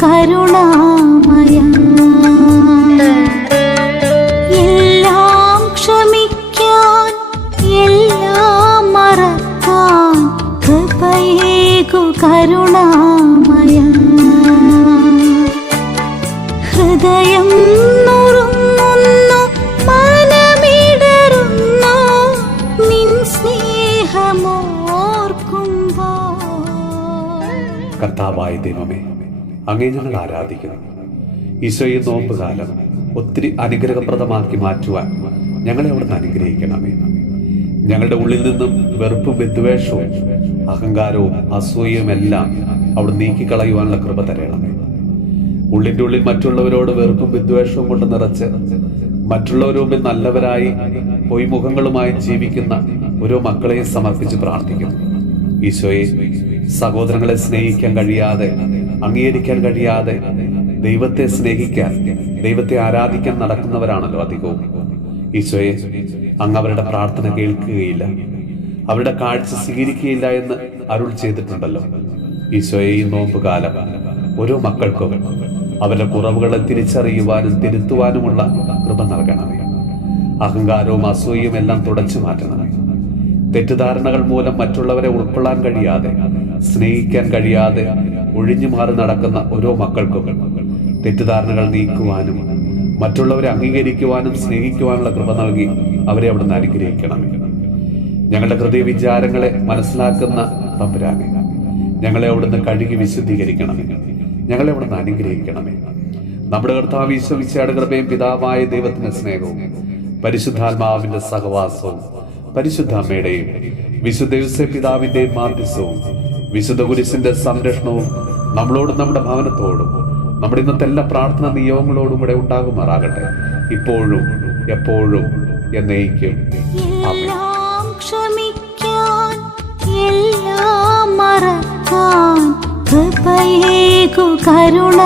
കരുണാമയ. എല്ലാം ക്ഷമിക്കാൻ, എല്ലാം മറക്കാൻ കൃപയേകു കരുണാമയ. ഹൃദയം നുറുങ്ങുന്നു, മനമിടറുന്നു നിൻ സ്നേഹമോർക്കുമ്പോൾ. കർത്താവായ ദൈവമേ, അങ്ങേ ഞങ്ങൾ ആരാധിക്കുന്നു. ഈശോയെ നോമ്പ് കാലം ഒത്തിരി അനുഗ്രഹപ്രദമാക്കി മാറ്റുവാൻ ഞങ്ങളെ അവിടുന്ന് അനുഗ്രഹിക്കണമേ. ഞങ്ങളുടെ ഉള്ളിൽ നിന്നും വെറുപ്പും വിദ്വേഷവും അഹങ്കാരവും അസൂയയും എല്ലാം അവിടെ നീക്കിക്കളയുവാനുള്ള കൃപ തരണമേ. ഉള്ളിൻ്റെ ഉള്ളിൽ മറ്റുള്ളവരോട് വെറുപ്പും വിദ്വേഷവും കൊണ്ട് നിറച്ച് മറ്റുള്ളവരുടെ മുമ്പിൽ നല്ലവരായി പൊയ്മുഖങ്ങളുമായി ജീവിക്കുന്ന ഓരോ മക്കളെയും സമർപ്പിച്ച് പ്രാർത്ഥിക്കുന്നു. ഈശോയെ, സഹോദരങ്ങളെ സ്നേഹിക്കാൻ കഴിയാതെ, അംഗീകരിക്കാൻ കഴിയാതെ ദൈവത്തെ സ്നേഹിക്കാൻ, ദൈവത്തെ ആരാധിക്കാൻ നടക്കുന്നവരാണല്ലോ അധികവും. ഈശോയെ, അങ്ങ് അവരുടെ പ്രാർത്ഥന കേൾക്കുകയില്ല, അവരുടെ കാഴ്ച സ്വീകരിക്കുകയില്ല എന്ന് അരുൾ ചെയ്തിട്ടുണ്ടല്ലോ. ഈശോയെ, ഈ നോമ്പുകാലം ഓരോ മക്കൾക്കും അവരുടെ കുറവുകളെ തിരിച്ചറിയുവാനും തിരുത്തുവാനുമുള്ള കൃപ നൽകണമേ. അഹങ്കാരവും അസൂയയും എല്ലാം തുടച്ചു മാറ്റണമേ. തെറ്റിദ്ധാരണകൾ മൂലം മറ്റുള്ളവരെ ഉൾക്കൊള്ളാൻ കഴിയാതെ, സ്നേഹിക്കാൻ കഴിയാതെ ഒഴിഞ്ഞു മാറി നടക്കുന്ന ഓരോ മക്കൾക്കും തെറ്റിദ്ധാരണകൾ നീക്കുവാനും മറ്റുള്ളവരെ അംഗീകരിക്കുവാനും സ്നേഹിക്കുവാനുള്ള കൃപ നൽകി അവരെ അവിടുന്ന് അനുഗ്രഹിക്കണമേ. ഞങ്ങളുടെ ഹൃദയ വിചാരങ്ങളെ മനസ്സിലാക്കുന്ന തമ്പുരാനെ, ഞങ്ങളെ അവിടുന്ന് കഴുകി വിശുദ്ധീകരിക്കണമേ. ഞങ്ങളെ അവിടുന്ന് അനുഗ്രഹിക്കണമേ. നമ്മുടെ കർത്താവ് ഈശോ മിശിഹായുടെ കൃപയും പിതാവായ ദൈവത്തിന്റെ സ്നേഹവും പരിശുദ്ധാത്മാവിന്റെ സഹവാസവും പരിശുദ്ധ അമ്മയുടെയും വിശുദ്ധ യോസേപ്പ് പിതാവിന്റെയും മാധ്യസ്ഥവും വിശുദ്ധ കുരിശിന്റെ സംരക്ഷണവും നമ്മളോടും നമ്മുടെ ഭവനത്തോടും നമ്മുടെ ഇന്നത്തെ എല്ലാ പ്രാർത്ഥന നിയോഗങ്ങളോടും കൂടെ ഉണ്ടാകുമാറാകട്ടെ, ഇപ്പോഴും എപ്പോഴും എന്നേക്കും. എല്ലാം ക്ഷമിക്കാൻ, എല്ലാം മറക്കാൻ കൃപയേകു കരുണ